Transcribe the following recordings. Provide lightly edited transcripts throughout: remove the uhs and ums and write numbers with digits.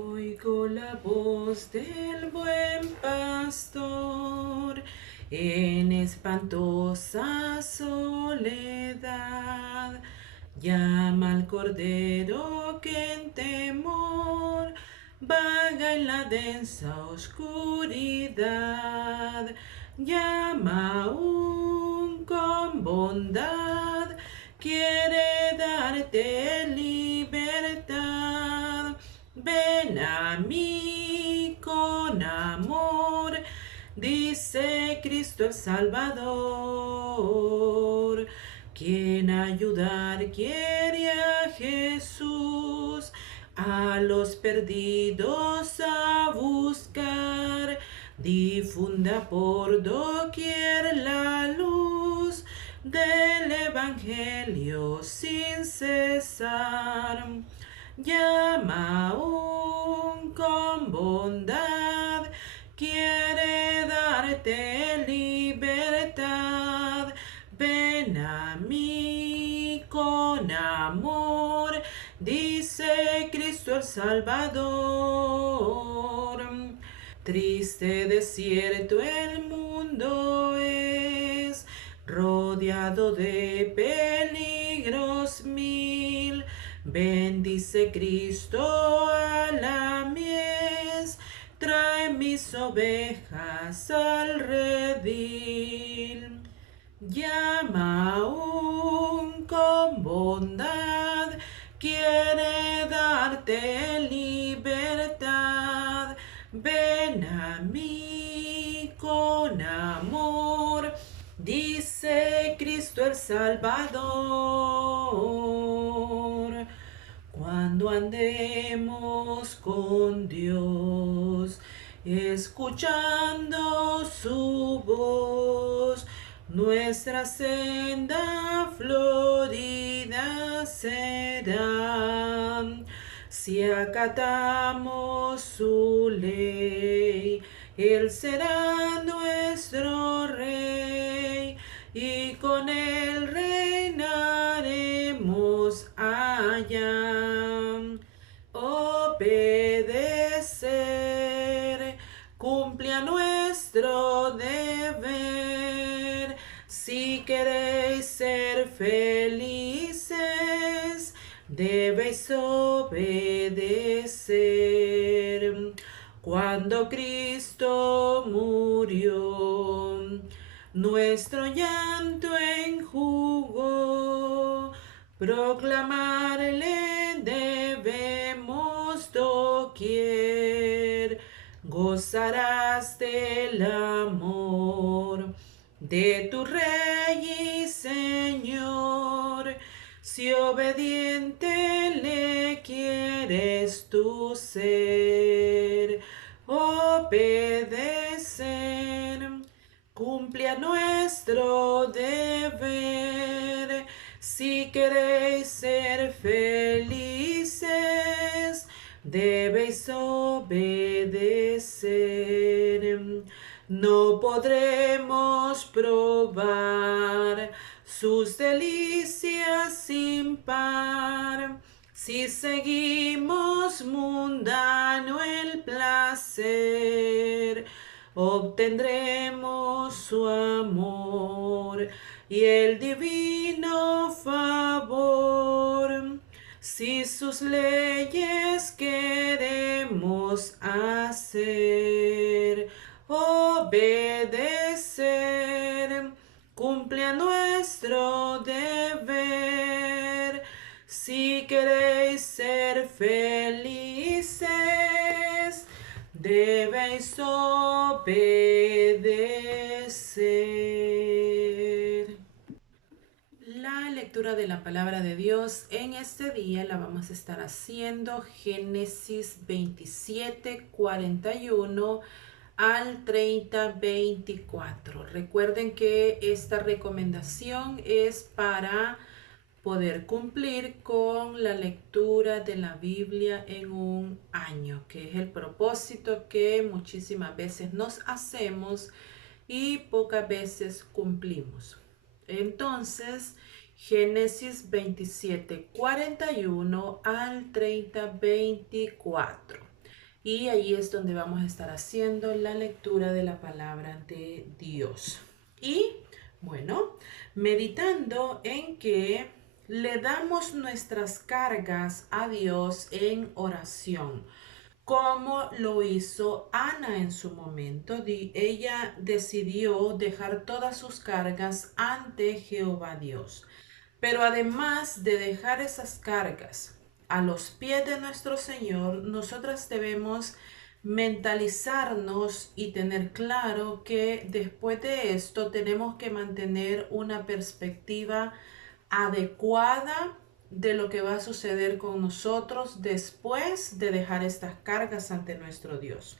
Oigo la voz del buen pastor en espantosa soledad. Llama al cordero que en temor vaga en la densa oscuridad. Llama aún con bondad, quiere darte libertad. Ven a mí con amor, dice Cristo el Salvador. Quien ayudar quiere a Jesús, a los perdidos a buscar. Difunda por doquier la luz del Evangelio sin cesar. Llama aún con bondad, quiere darte libertad. Ven a mí con amor, dice Cristo el Salvador. Triste desierto el mundo es, rodeado de peligros mil. Bendice Cristo a la mies, trae mis ovejas al redil. Llama aún con bondad, quiere darte libertad. Ven a mí con amor, dice Cristo el Salvador. Cuando andemos con Dios, escuchando su voz, nuestra senda florida será. Si acatamos su ley, Él será nuestro Rey y con Él reinaremos allá. Obedecer cumple a nuestro deber. Si queréis ser felices, debéis obedecer. Cuando Cristo murió, nuestro llanto enjugó. Proclamarle debemos doquier. Gozarás del amor de tu Rey y Señor, si obediente le quieres tú ser. Obedecer cumple a nuestro deber. Si queréis ser felices, debéis obedecer. No podremos probar sus delicias sin par si seguimos mundano el placer. Obtendremos su amor y el divino favor si sus leyes queremos hacer. Obedecer cumple a nuestro deber. Si queréis ser felices, debéis obedecer. La lectura de la palabra de Dios en este día la vamos a estar haciendo Génesis 27:41 al 30:24. Recuerden que esta recomendación es para poder cumplir con la lectura de la Biblia en un año, que es el propósito que muchísimas veces nos hacemos y pocas veces cumplimos. Entonces, Génesis 27:41 al 30:24. y ahí es donde vamos a estar haciendo la lectura de la palabra de Dios. Y bueno, meditando en que le damos nuestras cargas a Dios en oración, como lo hizo Ana en su momento. Ella decidió dejar todas sus cargas ante Jehová Dios. Pero además de dejar esas cargas a los pies de nuestro Señor, nosotras debemos mentalizarnos y tener claro que después de esto tenemos que mantener una perspectiva adecuada de lo que va a suceder con nosotros después de dejar estas cargas ante nuestro Dios.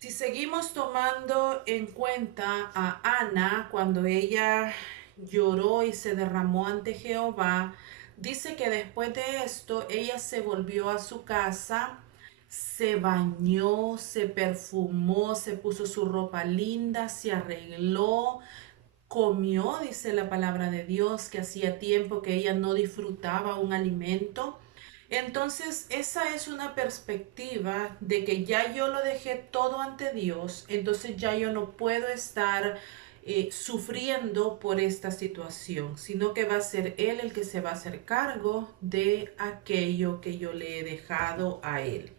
Si seguimos tomando en cuenta a Ana cuando ella lloró y se derramó ante Jehová, dice que después de esto ella se volvió a su casa, se bañó, se perfumó, se puso su ropa linda, se arregló, comió, dice la palabra de Dios, que hacía tiempo que ella no disfrutaba un alimento. Entonces, esa es una perspectiva de que ya yo lo dejé todo ante Dios, entonces ya yo no puedo estar sufriendo por esta situación, sino que va a ser Él el que se va a hacer cargo de aquello que yo le he dejado a Él.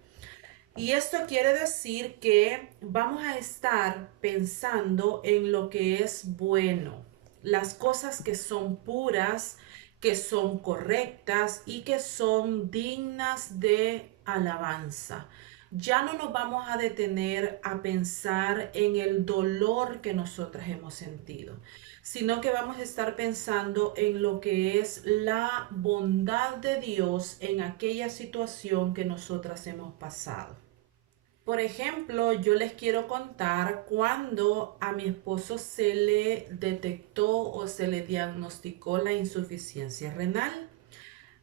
Y esto quiere decir que vamos a estar pensando en lo que es bueno, las cosas que son puras, que son correctas y que son dignas de alabanza. Ya no nos vamos a detener a pensar en el dolor que nosotras hemos sentido, sino que vamos a estar pensando en lo que es la bondad de Dios en aquella situación que nosotras hemos pasado. Por ejemplo, yo les quiero contar cuando a mi esposo se le detectó o se le diagnosticó la insuficiencia renal.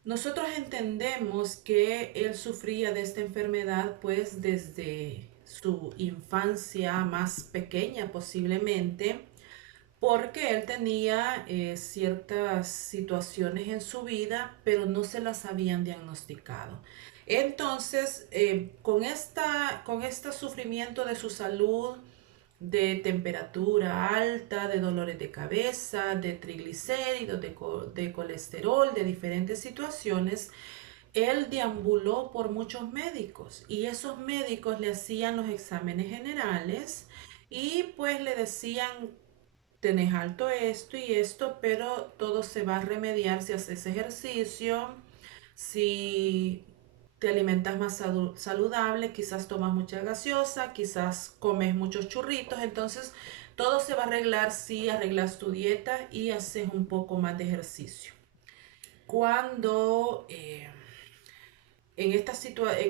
Nosotros entendemos que él sufría de esta enfermedad pues desde su infancia más pequeña posiblemente, porque él tenía ciertas situaciones en su vida, pero no se las habían diagnosticado. Entonces, con este sufrimiento de su salud, de temperatura alta, de dolores de cabeza, de triglicéridos, de colesterol, de diferentes situaciones, él deambuló por muchos médicos y esos médicos le hacían los exámenes generales y pues le decían: tenés alto esto y esto, pero todo se va a remediar si haces ejercicio, si te alimentas más saludable, quizás tomas mucha gaseosa, quizás comes muchos churritos. Entonces todo se va a arreglar si arreglas tu dieta y haces un poco más de ejercicio. Cuando en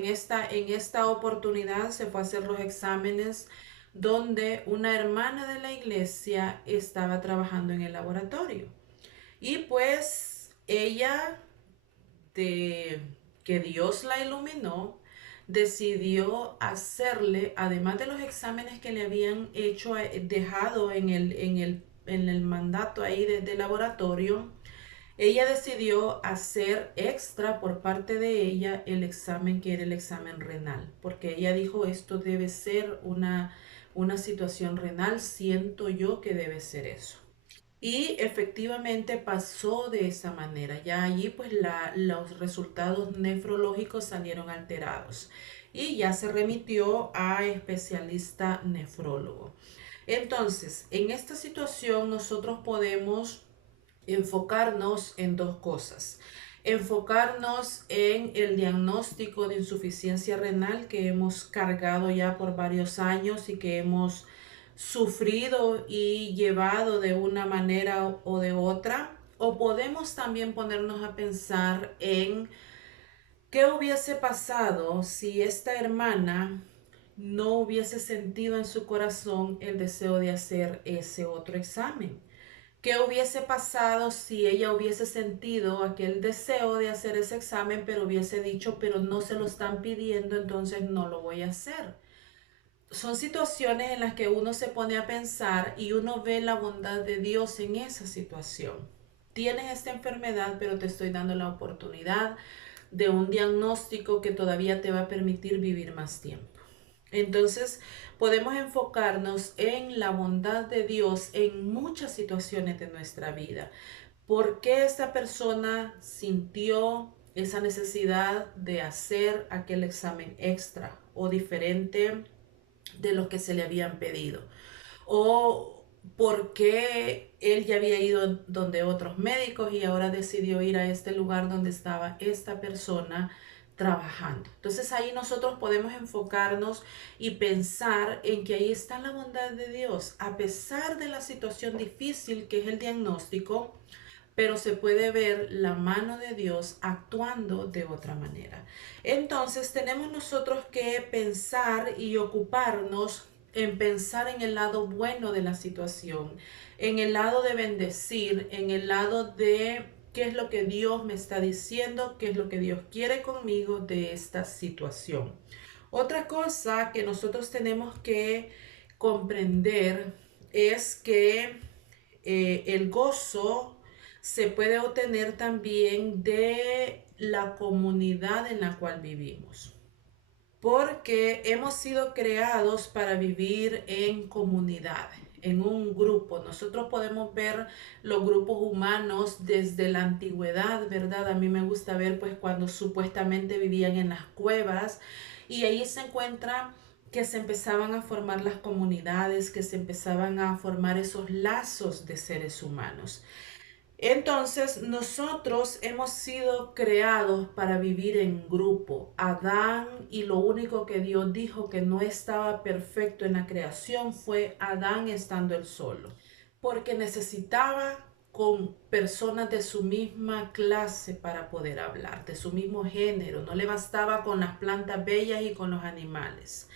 esta oportunidad se fue a hacer los exámenes donde una hermana de la iglesia estaba trabajando en el laboratorio. Y pues ella, de que Dios la iluminó, decidió hacerle, además de los exámenes que le habían hecho, dejado en el mandato ahí de laboratorio, ella decidió hacer extra por parte de ella el examen que era el examen renal, porque ella dijo: esto debe ser una situación renal, siento yo que debe ser eso. Y efectivamente pasó de esa manera. Ya allí pues los resultados nefrológicos salieron alterados y ya se remitió a especialista nefrólogo. Entonces, en esta situación nosotros podemos enfocarnos en dos cosas. Enfocarnos en el diagnóstico de insuficiencia renal que hemos cargado ya por varios años y que hemos sufrido y llevado de una manera o de otra. O podemos también ponernos a pensar en qué hubiese pasado si esta hermana no hubiese sentido en su corazón el deseo de hacer ese otro examen. ¿Qué hubiese pasado si ella hubiese sentido aquel deseo de hacer ese examen, pero hubiese dicho: pero no se lo están pidiendo, entonces no lo voy a hacer? Son situaciones en las que uno se pone a pensar y uno ve la bondad de Dios en esa situación. Tienes esta enfermedad, pero te estoy dando la oportunidad de un diagnóstico que todavía te va a permitir vivir más tiempo. Entonces, podemos enfocarnos en la bondad de Dios en muchas situaciones de nuestra vida. ¿Por qué esta persona sintió esa necesidad de hacer aquel examen extra o diferente de lo que se le habían pedido? ¿O por qué él ya había ido donde otros médicos y ahora decidió ir a este lugar donde estaba esta persona trabajando? Entonces ahí nosotros podemos enfocarnos y pensar en que ahí está la bondad de Dios, a pesar de la situación difícil que es el diagnóstico, pero se puede ver la mano de Dios actuando de otra manera. Entonces tenemos nosotros que pensar y ocuparnos en pensar en el lado bueno de la situación, en el lado de bendecir, en el lado de qué es lo que Dios me está diciendo, qué es lo que Dios quiere conmigo de esta situación. Otra cosa que nosotros tenemos que comprender es que el gozo se puede obtener también de la comunidad en la cual vivimos, porque hemos sido creados para vivir en comunidad, en un grupo. Nosotros podemos ver los grupos humanos desde la antigüedad, ¿verdad? A mí me gusta ver pues cuando supuestamente vivían en las cuevas y ahí se encuentra que se empezaban a formar las comunidades, que se empezaban a formar esos lazos de seres humanos. Entonces, nosotros hemos sido creados para vivir en grupo. Adán, y lo único que Dios dijo que no estaba perfecto en la creación fue Adán estando él solo, porque necesitaba con personas de su misma clase para poder hablar, de su mismo género. No le bastaba con las plantas bellas y con los animales.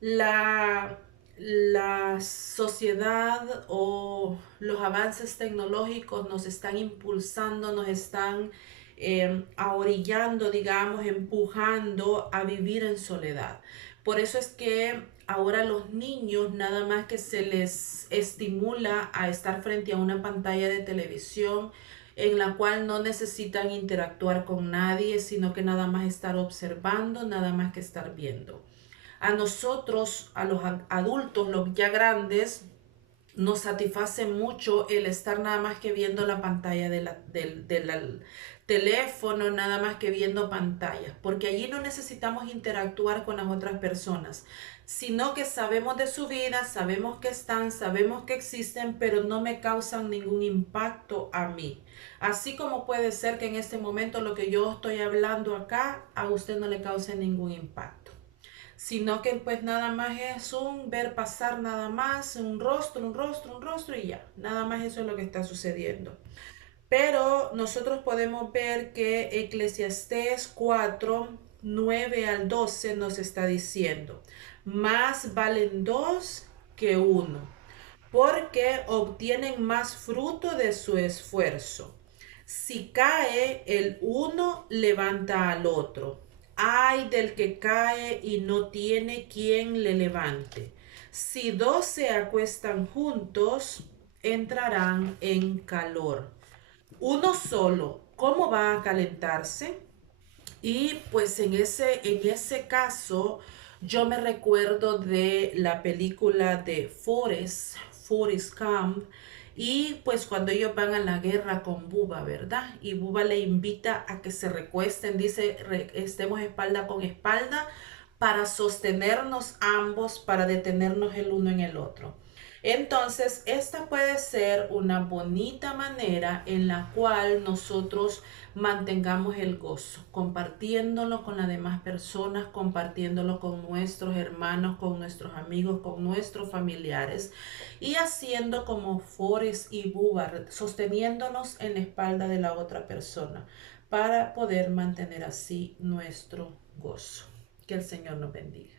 La, la sociedad o los avances tecnológicos nos están impulsando, nos están ahorillando, digamos, empujando a vivir en soledad. Por eso es que ahora los niños nada más que se les estimula a estar frente a una pantalla de televisión en la cual no necesitan interactuar con nadie, sino que nada más estar observando, nada más que estar viendo. A nosotros, a los adultos, los ya grandes, nos satisface mucho el estar nada más que viendo la pantalla del teléfono, nada más que viendo pantallas, porque allí no necesitamos interactuar con las otras personas, sino que sabemos de su vida, sabemos que están, sabemos que existen, pero no me causan ningún impacto a mí. Así como puede ser que en este momento lo que yo estoy hablando acá a usted no le cause ningún impacto, sino que pues nada más es un ver pasar nada más, un rostro, un rostro, un rostro y ya, nada más eso es lo que está sucediendo. Pero nosotros podemos ver que Eclesiastés 4, 9 al 12 nos está diciendo, más valen dos que uno, porque obtienen más fruto de su esfuerzo. Si cae el uno, levanta al otro. Ay del que cae y no tiene quien le levante. Si dos se acuestan juntos, entrarán en calor. Uno solo, ¿cómo va a calentarse? Y pues en ese caso, yo me recuerdo de la película de Forrest Gump, y pues cuando ellos van a la guerra con Bubba, ¿verdad? Y Bubba le invita a que se recuesten, dice, estemos espalda con espalda para sostenernos ambos, para detenernos el uno en el otro. Entonces, esta puede ser una bonita manera en la cual nosotros mantengamos el gozo, compartiéndolo con las demás personas, compartiéndolo con nuestros hermanos, con nuestros amigos, con nuestros familiares y haciendo como Forrest y Bubba, sosteniéndonos en la espalda de la otra persona para poder mantener así nuestro gozo. Que el Señor nos bendiga.